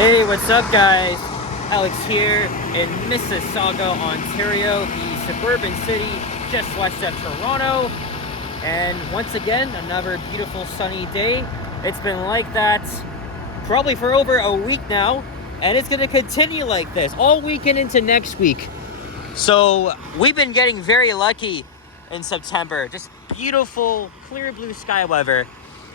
Hey, what's up, guys? Alex here in Mississauga, Ontario, the suburban city just west of Toronto. And once again, another beautiful sunny day. It's been like that probably for over a week now, and it's going to continue like this all weekend into next week. So we've been getting very lucky in September. Just beautiful, clear blue sky weather.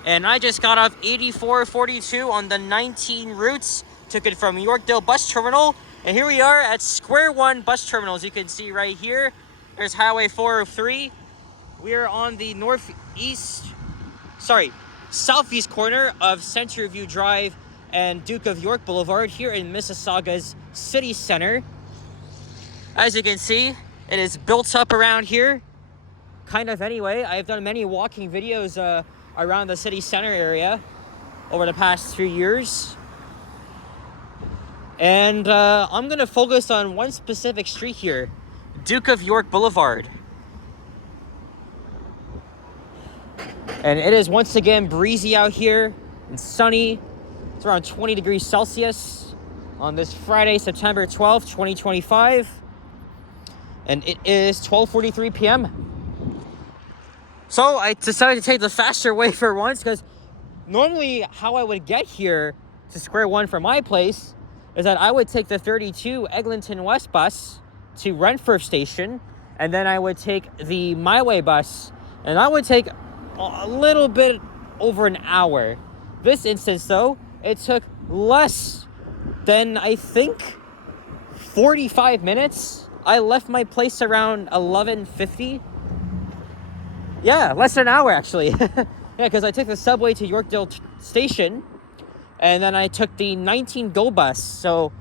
And I just got off 8442 on the 19 routes. Took it from Yorkdale Bus Terminal. And here we are at Square One Bus Terminal. As you can see right here, there's Highway 403. We are on the southeast corner of Centerview Drive and Duke of York Boulevard here in Mississauga's city center. As you can see, it is built up around here. Kind of anyway. I've done many walking videos around the city center area over the past few years. And I'm going to focus on one specific street here, Duke of York Boulevard. And it is once again breezy out here and sunny. It's around 20 degrees Celsius on this Friday, September 12th, 2025. And it is 12:43 p.m. So I decided to take the faster way for once, because normally how I would get here to Square One from my place is that I would take the 32 Eglinton West bus to Renfrew Station, and then I would take the My Way bus, and I would take a little bit over an hour. This instance, though, it took less than, I think, 45 minutes. I left my place around 11:50. Yeah, less than an hour, actually. Yeah, because I took the subway to Yorkdale Station, and then I took the 19 Go bus. So,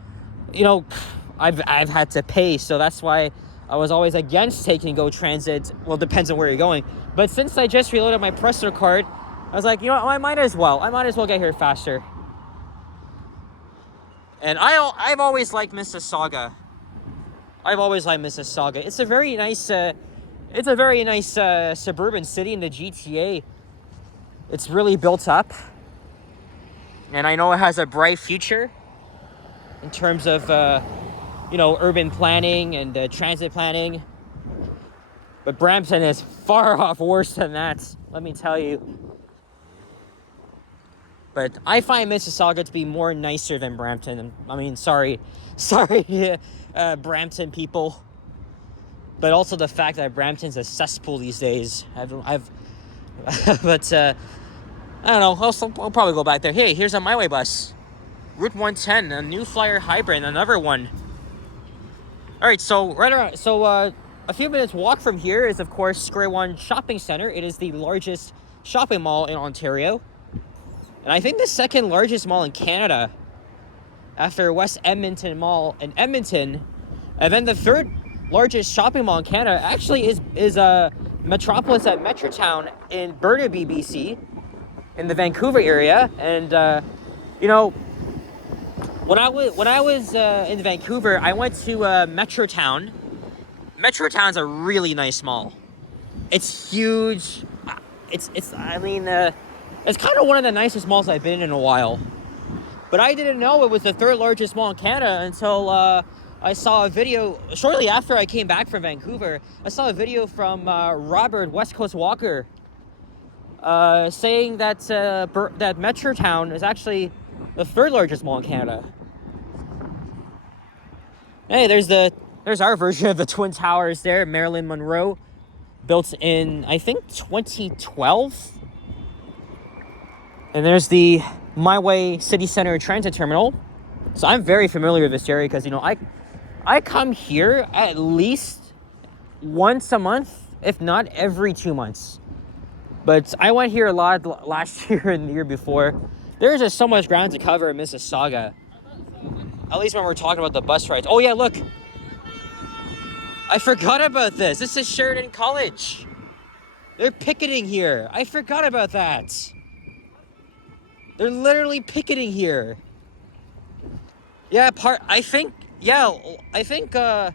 I've had to pay, so that's why I was always against taking Go Transit. Well, it depends on where you're going. But since I just reloaded my Presser card, I was like, I might as well get here faster. And I've always liked Mississauga. It's a very nice suburban city in the GTA. It's really built up. And I know it has a bright future in terms of, urban planning and transit planning. But Brampton is far off worse than that, let me tell you. But I find Mississauga to be more nicer than Brampton. I mean, sorry, Brampton people. But also the fact that Brampton's a cesspool these days. But I don't know. I'll probably go back there. Hey, here's a My Way bus. Route 110, a New Flyer hybrid, another one. All right, so a few minutes walk from here is, of course, Square One Shopping Center. It is the largest shopping mall in Ontario, and I think the second largest mall in Canada, after West Edmonton Mall in Edmonton, and then the third largest shopping mall in Canada actually is Metropolis at Metrotown in Burnaby, BC, in the Vancouver area. And when I was in Vancouver, I went to Metrotown. Metrotown's a really nice mall. It's huge. It's kind of one of the nicest malls I've been in a while. But I didn't know it was the third largest mall in Canada until I saw a video shortly after I came back from Vancouver. I saw a video from Robert West Coast Walker saying that that Metrotown is actually the third largest mall in Canada. Hey, there's our version of the Twin Towers there, Marilyn Monroe, built in, I think, 2012. And there's the My Way City Center Transit Terminal. So I'm very familiar with this area because, I come here at least once a month, if not every 2 months. But I went here a lot last year and the year before. There's just so much ground to cover in Mississauga. At least when we're talking about the bus rides. Oh yeah, look. I forgot about this. This is Sheridan College. They're picketing here. I forgot about that. They're literally picketing here. Yeah, I think a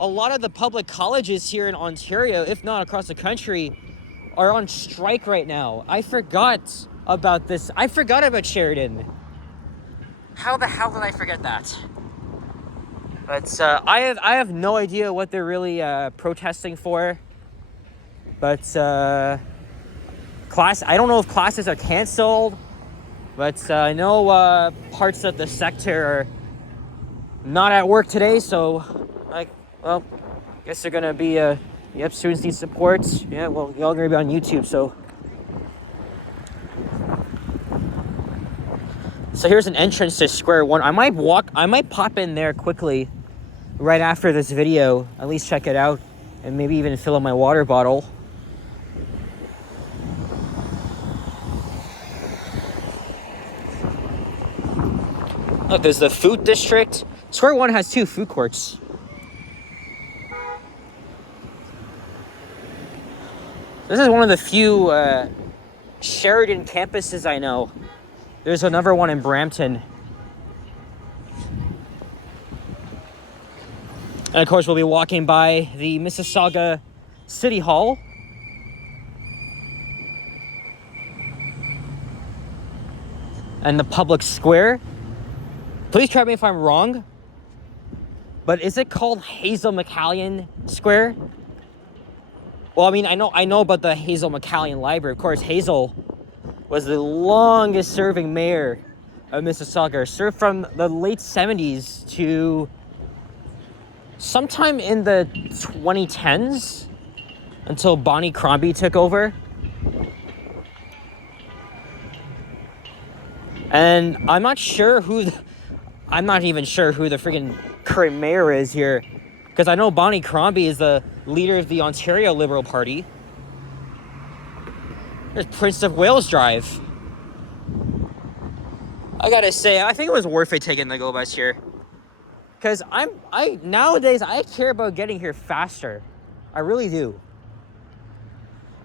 lot of the public colleges here in Ontario, if not across the country, are on strike right now. I forgot about this. I forgot about Sheridan. How the hell did I forget that? But I have no idea what they're really protesting for. But I don't know if classes are canceled. But I know parts of the sector are not at work today, so well, guess they're gonna be yep, students need support. Yeah, well, y'all gonna be on YouTube, so here's an entrance to Square One. I might pop in there quickly right after this video, at least check it out, and maybe even fill up my water bottle. Look, there's the food district. Square One has 2 food courts. This is one of the few Sheridan campuses I know. There's another one in Brampton. And of course, we'll be walking by the Mississauga City Hall. And the public square. Please correct me if I'm wrong, but is it called Hazel McCallion Square? Well, I mean, I know about the Hazel McCallion Library. Of course, Hazel was the longest serving mayor of Mississauga. Served from the late 70s to sometime in the 2010s until Bonnie Crombie took over. And I'm not even sure who the freaking current mayor is here. Because I know Bonnie Crombie is the leader of the Ontario Liberal Party. There's Prince of Wales Drive. I gotta say, I think it was worth it taking the go bus here. Because nowadays, I care about getting here faster. I really do.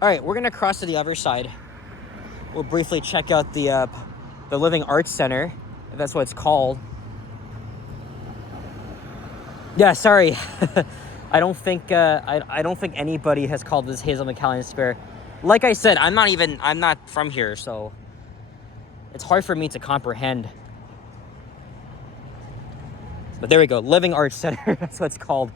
Alright, we're gonna cross to the other side. We'll briefly check out the Living Arts Center, if that's what it's called. Yeah, sorry. I don't think anybody has called this Hazel McCallion Square. Like I said, I'm not from here, so it's hard for me to comprehend. But there we go, Living Arts Center, that's what it's called.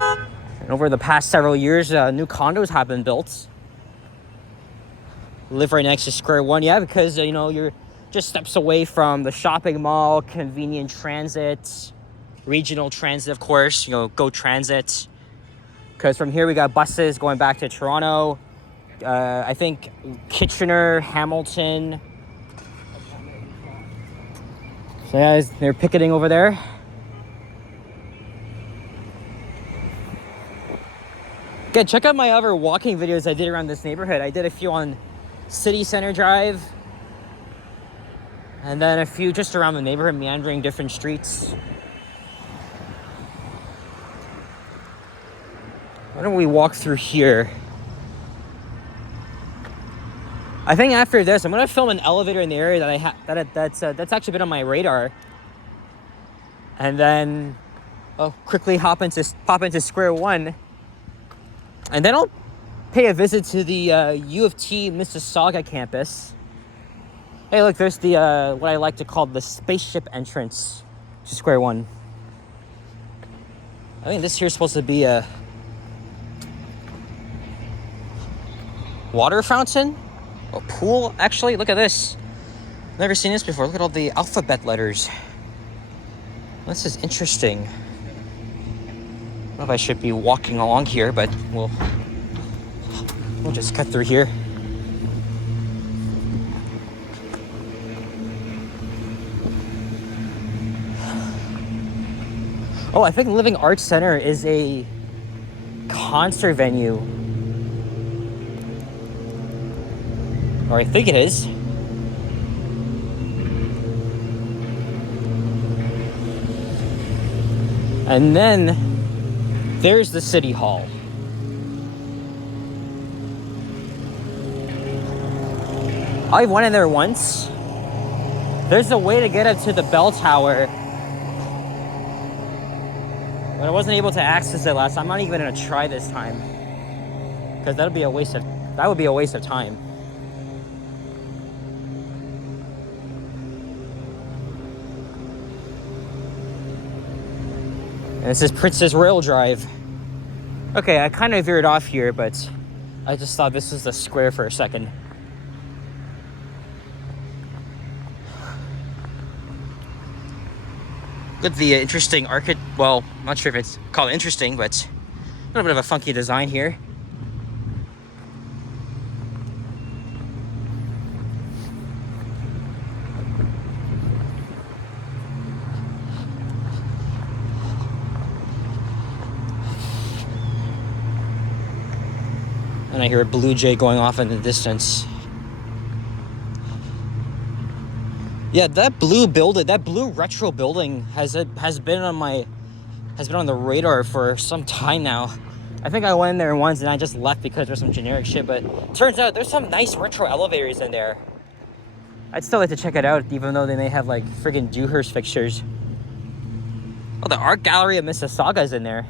And over the past several years, new condos have been built. Live right next to Square One, yeah, because you're just steps away from the shopping mall, convenient transit, regional transit, of course, Go Transit. Because from here we got buses going back to Toronto, I think Kitchener, Hamilton. So yeah, they're picketing over there. Again, check out my other walking videos I did around this neighborhood. I did a few on City Center Drive. And then a few just around the neighborhood, meandering different streets. Why don't we walk through here? I think after this, I'm gonna film an elevator in the area that that's actually been on my radar. And then I'll quickly pop into Square One. And then I'll pay a visit to the U of T Mississauga campus. Hey, look, there's the what I like to call the spaceship entrance to Square One. I think this here's supposed to be a water fountain? A pool, actually? Look at this. Never seen this before. Look at all the alphabet letters. This is interesting. I don't know if I should be walking along here, but we'll just cut through here. Oh, I think Living Arts Center is a concert venue. Or I think it is. And then there's the City Hall. I went in there once. There's a way to get up to the bell tower, but I wasn't able to access it last time. I'm not even gonna try this time, because that would be a waste of time. And this is Princess Royal Drive. Okay, I kind of veered off here, but I just thought this was the square for a second. With the interesting well, I'm not sure if it's called interesting, but a little bit of a funky design here. And I hear a blue jay going off in the distance. Yeah, that blue retro building has been on the radar for some time now. I think I went in there once and I just left because there's some generic shit, but turns out there's some nice retro elevators in there. I'd still like to check it out, even though they may have like friggin' Dewhurst fixtures. Oh, the Art Gallery of Mississauga is in there.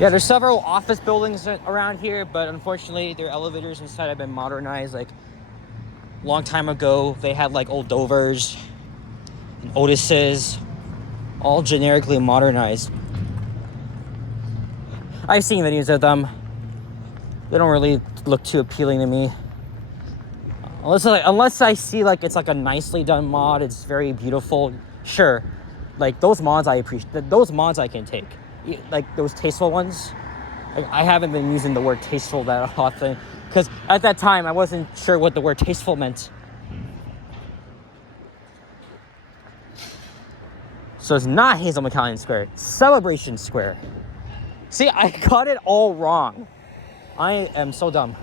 Yeah, there's several office buildings around here, but unfortunately their elevators inside have been modernized. Like, long time ago, they had like old Dovers and Otises, all generically modernized. I've seen videos of them. They don't really look too appealing to me. Unless I see like it's like a nicely done mod, it's very beautiful. Sure, like those mods I appreciate. Those mods I can take. Like those tasteful ones. I haven't been using the word tasteful that often because at that time I wasn't sure what the word tasteful meant. So it's not Hazel McCallion Square, it's Celebration Square. See, I got it all wrong. I am so dumb.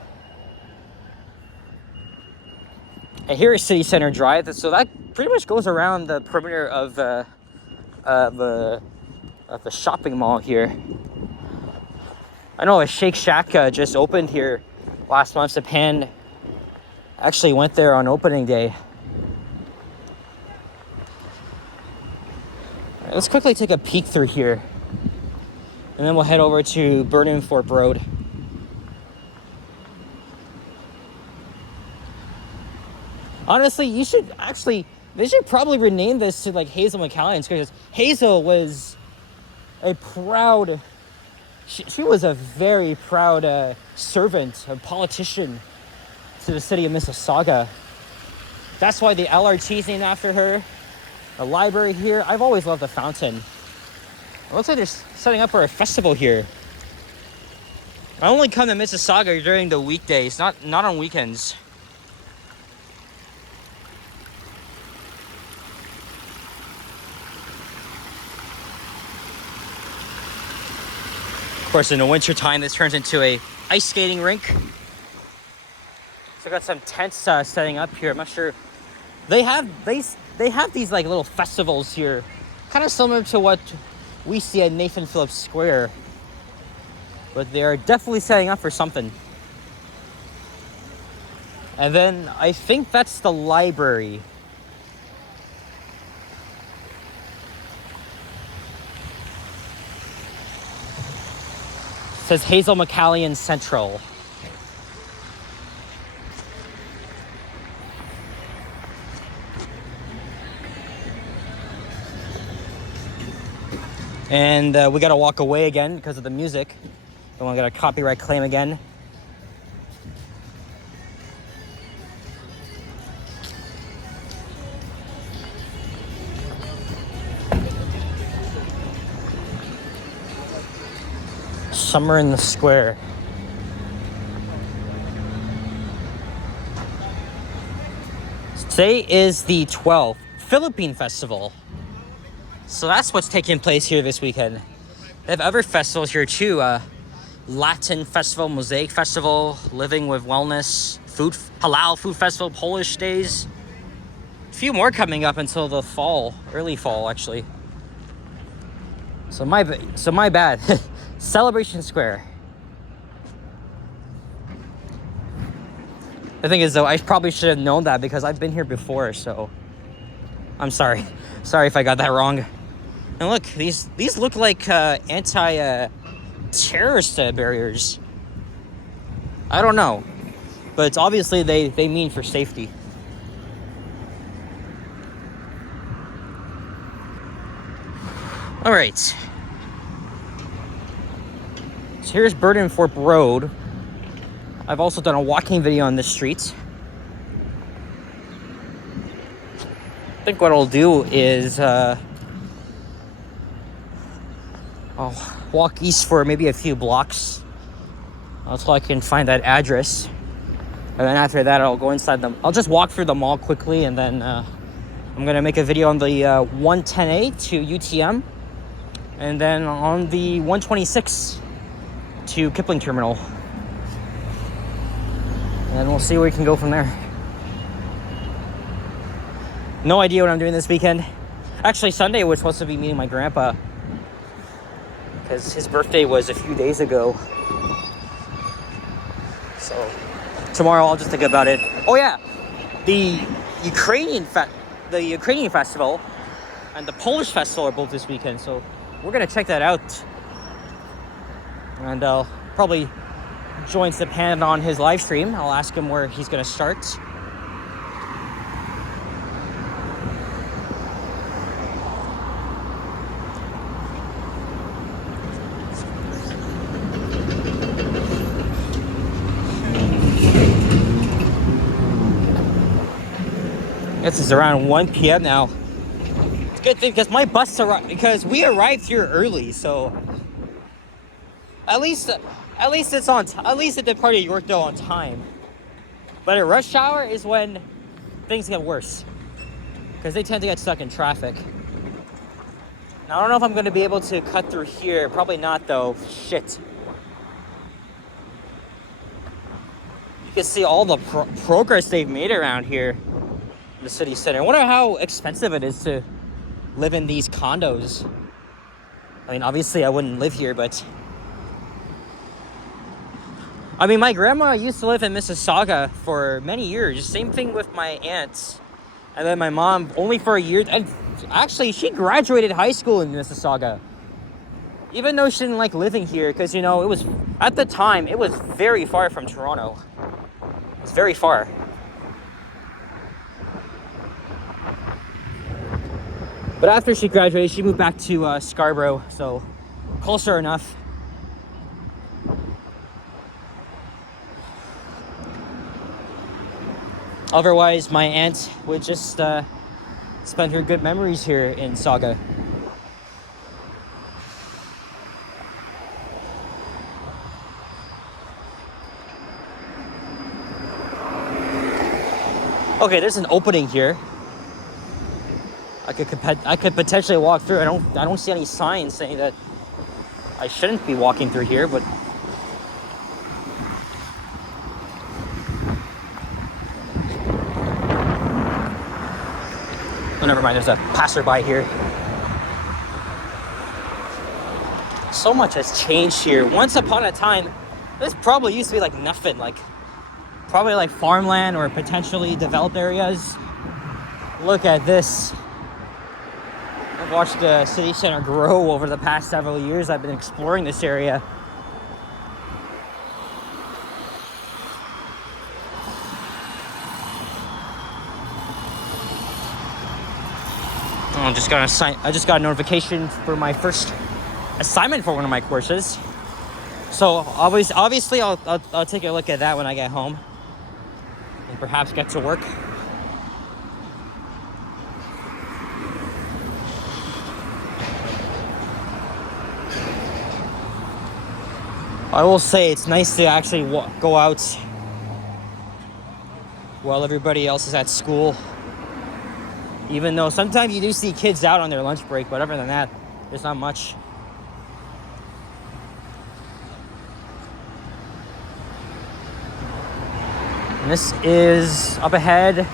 And here is City Center Drive, so that pretty much goes around the perimeter of the shopping mall here. I know a Shake Shack just opened here last month. Japan actually went there on opening day. Right, let's quickly take a peek through here, and then we'll head over to Burnham Thorpe Road. Honestly, they should probably rename this to like Hazel McCallion, because Hazel was a proud, she was a very proud servant, a politician to the city of Mississauga. That's why the LRT is named after her. The library here, I've always loved the fountain. It looks like they're setting up for a festival here. I only come to Mississauga during the weekdays, not on weekends. Of course, in the winter time, this turns into a ice skating rink. So I got some tents setting up here. I'm not sure. They have these like little festivals here, kind of similar to what we see at Nathan Phillips Square, but they are definitely setting up for something. And then I think that's the library. It says Hazel McCallion Central. And we gotta walk away again because of the music. Don't want to get a copyright claim again. Summer in the Square. Today is the 12th Philippine Festival. So that's what's taking place here this weekend. They have other festivals here too. Latin Festival, Mosaic Festival, Living with Wellness, Halal Food Festival, Polish Days. A few more coming up until the fall, early fall actually. So my bad. Celebration Square. The thing is though, I probably should have known that because I've been here before, so I'm sorry. Sorry if I got that wrong. And look, these look like anti-terrorist barriers. I don't know, but it's obviously they mean for safety. All right. So here's Burdenthorpe Road. I've also done a walking video on this street. I think what I'll do is I'll walk east for maybe a few blocks until I can find that address. And then after that, I'll go inside them. I'll just walk through the mall quickly, and then I'm gonna make a video on the 110A to UTM, and then on the 126 to Kipling Terminal. And we'll see where we can go from there. No idea what I'm doing this weekend. Actually, Sunday was supposed to be meeting my grandpa, because his birthday was a few days ago. So tomorrow I'll just think about it. Oh yeah, the Ukrainian festival and the Polish festival are both this weekend, so we're gonna check that out. And I'll probably join Stepan on his live stream. I'll ask him where he's gonna start. This is around 1 p.m. now. It's a good thing because my bus arrived, because we arrived here early, so at least it's on. At least it departed Yorkdale on time. But at rush hour is when things get worse, because they tend to get stuck in traffic. Now I don't know if I'm going to be able to cut through here. Probably not, though. Shit. You can see all the progress they've made around here. The city center. I wonder how expensive it is to live in these condos. I mean, obviously I wouldn't live here, but I mean, my grandma used to live in Mississauga for many years. Same thing with my aunts. And then my mom only for a year. And actually, she graduated high school in Mississauga. Even though she didn't like living here, because, you know, it was, at the time, it was very far from Toronto. It was very far. But after she graduated, she moved back to Scarborough, so closer enough. Otherwise, my aunt would just spend her good memories here in Sauga. Okay, there's an opening here. I could potentially walk through. I don't see any signs saying that I shouldn't be walking through here, but oh, never mind. There's a passerby here. So much has changed here. Once upon a time, this probably used to be like nothing, like probably like farmland or potentially developed areas. Look at this. I've watched the city center grow over the past several years. I've been exploring this area. I just got a notification for my first assignment for one of my courses. So obviously I'll take a look at that when I get home and perhaps get to work. I will say it's nice to actually go out while everybody else is at school. Even though sometimes you do see kids out on their lunch break, but other than that, there's not much. And this is up ahead,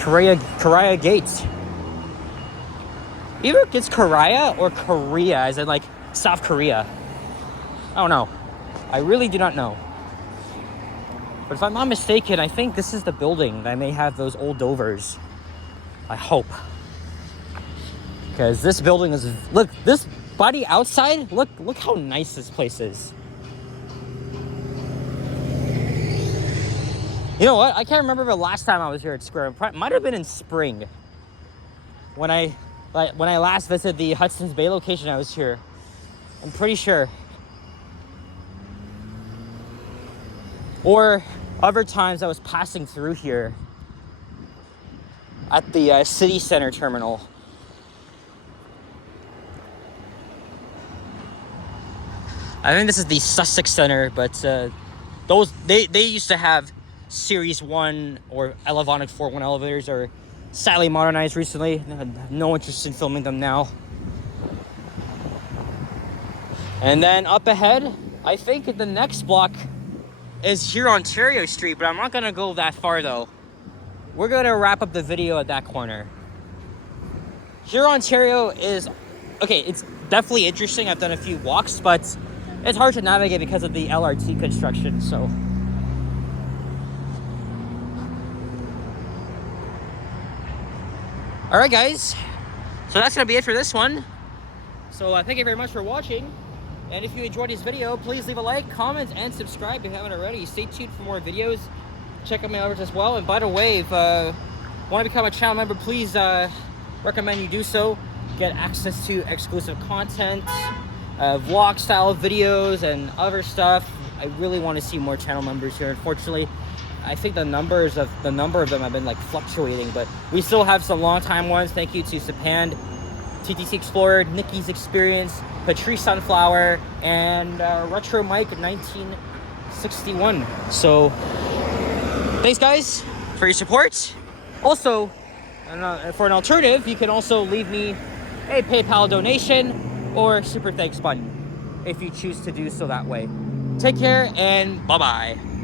Korea Gate. Either it's Korea or Korea, as in like South Korea. I don't know. I really do not know. But if I'm not mistaken, I think this is the building that may have those old Dovers. I hope. Because this building is... Look, this body outside, look how nice this place is. You know what? I can't remember the last time I was here at Square. It might have been in spring. When I Like when I last visited the Hudson's Bay location, I was here. I'm pretty sure. Or other times I was passing through here at the city center terminal. I think this is the Sussex Center, but they used to have Series 1 or Elevonic 4.1 elevators, are sadly modernized recently. I have no interest in filming them now. And then up ahead, I think the next block is here Ontario Street, but I'm not gonna go that far though. We're gonna wrap up the video at that corner. Here Ontario is, okay, it's definitely interesting. I've done a few walks, but it's hard to navigate because of the LRT construction, so. All right, guys. So that's gonna be it for this one. So thank you very much for watching. And if you enjoyed this video, please leave a like, comment, and subscribe if you haven't already. Stay tuned for more videos. Check out my others as well. And by the way, if you want to become a channel member, please recommend you do so. Get access to exclusive content, vlog style videos, and other stuff. I really want to see more channel members here. Unfortunately, I think the number of them have been like fluctuating, but we still have some long time ones. Thank you to Sapand, TTC Explorer, Nikki's Experience, Patrice Sunflower, and Retro Mike 1961. So thanks guys for your support. Also, for an alternative, you can also leave me a PayPal donation or super thanks button if you choose to do so that way. Take care and bye-bye.